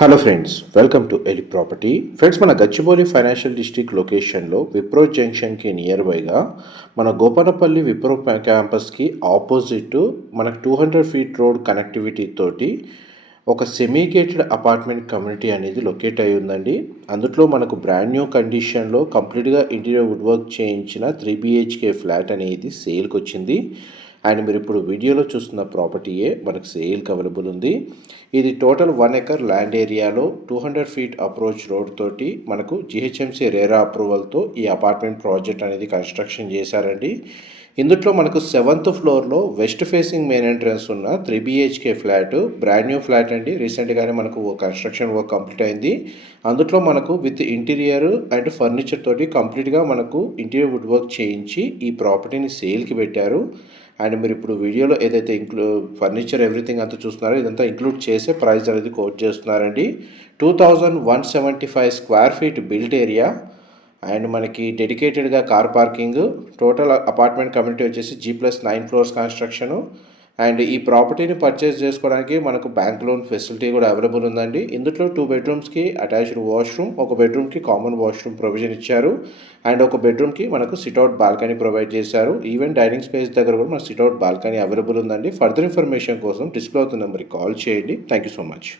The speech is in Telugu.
Hello friends, welcome to Eli property. Friends, మన గచ్చిబౌలి ఫైనాన్షియల్ డిస్ట్రిక్ట్ లొకేషన్లో విప్రో జంక్షన్కి నియర్ బైగా మన గోపనపల్లి విప్రో క్యాంపస్కి ఆపోజిట్ మనకు 200 ఫీట్ రోడ్ కనెక్టివిటీ తోటి ఒక సెమీ గేటెడ్ అపార్ట్మెంట్ కమ్యూనిటీ అనేది లొకేట్ అయి ఉందండి. అందులో మనకు బ్రాండ్ న్యూ కండిషన్లో కంప్లీట్గా ఇంటీరియర్ వుడ్ వర్క్ చేయించిన 3 BHK ఫ్లాట్ అనేది సేల్కి వచ్చింది. అండ్ మీరు ఇప్పుడు వీడియోలో చూస్తున్న ప్రాపర్టీయే మనకు సేల్కి అవైలబుల్ ఉంది. ఇది టోటల్ 1 ఎకర్ ల్యాండ్ ఏరియాలో 200 ఫీట్ అప్రోచ్ రోడ్ తోటి మనకు GHMC రేరా అప్రూవల్తో ఈ అపార్ట్మెంట్ ప్రాజెక్ట్ అనేది కన్స్ట్రక్షన్ చేశారండి. ఇందులో మనకు 7th ఫ్లోర్లో వెస్ట్ ఫేసింగ్ మెయిన్ ఎంట్రన్స్ ఉన్న 3 BHK flat, brand new flat అండి. రీసెంట్గానే మనకు కన్స్ట్రక్షన్ వర్క్ కంప్లీట్ అయింది. అందులో మనకు విత్ ఇంటీరియర్ అండ్ ఫర్నిచర్ తోటి కంప్లీట్గా మనకు ఇంటీరియర్ వుడ్ వర్క్ చేయించి ఈ ప్రాపర్టీని సేల్కి పెట్టారు. అండ్ మీరు ఇప్పుడు వీడియోలో ఏదైతే ఫర్నిచర్ ఎవ్రీథింగ్ అంతా చూస్తున్నారో ఇదంతా ఇంక్లూడ్ చేసే ప్రైస్ అనేది కోట్ చేస్తున్నారండి. 2175 square feet built area and మనకి డెడికేటెడ్గా car parking. Total apartment community వచ్చేసి G+9 ఫ్లోర్స్ కన్స్ట్రక్షను. అండ్ ఈ ప్రాపర్టీని పర్చేస్ చేసుకోవడానికి మనకు బ్యాంక్ లోన్ ఫెసిలిటీ కూడా అవైలబుల్ ఉందండి. ఇందులో 2 బెడ్రూమ్స్కి అటాచ్డ్ వాష్రూమ్, ఒక బెడ్రూమ్కి కామన్ వాష్రూమ్ ప్రొవిజన్ ఇచ్చారు. అండ్ ఒక బెడ్రూమ్కి మనకు సిట్అవుట్ బాల్కనీ ప్రొవైడ్ చేశారు. ఈవెన్ డైనింగ్ స్పేస్ దగ్గర కూడా మనకు సిట్అవుట్ బాల్కనీ అవైలబుల్ ఉందండి. ఫర్దర్ ఇన్ఫర్మేషన్ కోసం డిస్ప్లే అవుతున్న నెంబర్కి కాల్ చేయండి. Thank you so much.